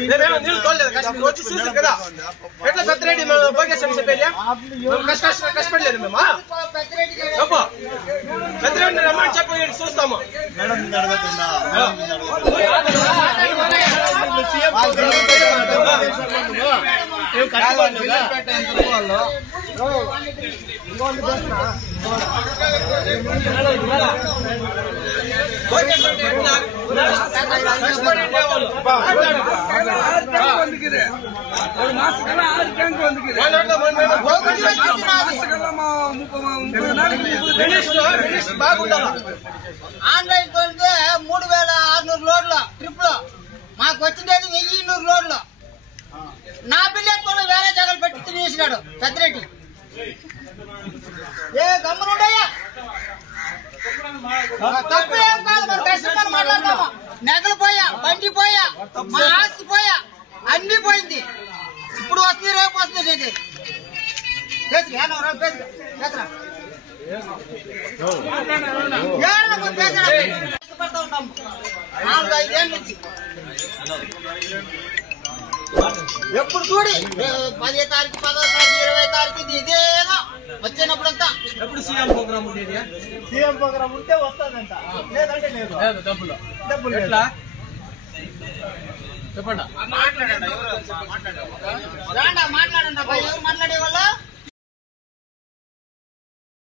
నీళ్ళు తోలేదు వచ్చి చూసారు కదా ఎట్లా పెద్దరెడ్డి బోగేశ్ కష్టపడలేదు మేము పెద్దరెడ్డి రమ్మని చెప్పి చూస్తాము ఆన్లైన్ కొంటే 3600 లోడ్ల ట్రిప్ లో మాకు వచ్చిండేది 1200 లోడ్లు నా బిల్లెత్తుకొని వేరే జగలు పెట్టి తినేసినాడు పెద్దరెడ్డి ఏ గమ్మునుండయ్యా తప్పు ఏం కాదు మన కష్టమని మాట్లాడతామా నెగలు పోయా బండి పోయా మా ఆస్తి పోయా అన్ని పోయింది ఇప్పుడు వస్తుంది రేపు వస్తుంది ఇది కష్టపడతా ఉన్నాము 4-5 ఏళ్ళ నుంచి ఎప్పుడు చూడి 10వ తారీఖు 10వ తారీఖు 20వ తారీఖు ఇదేదో వచ్చినప్పుడంతా ఎప్పుడు సీఎం ప్రోగ్రామ్ ఉండేది సీఎం ప్రోగ్రామ్ ఉంటే వస్తుందంట లేదంటే లేదు డబ్బులు ఎట్లా చెప్పండి మాట్లాడండి ఎవరు మాట్లాడే వాళ్ళ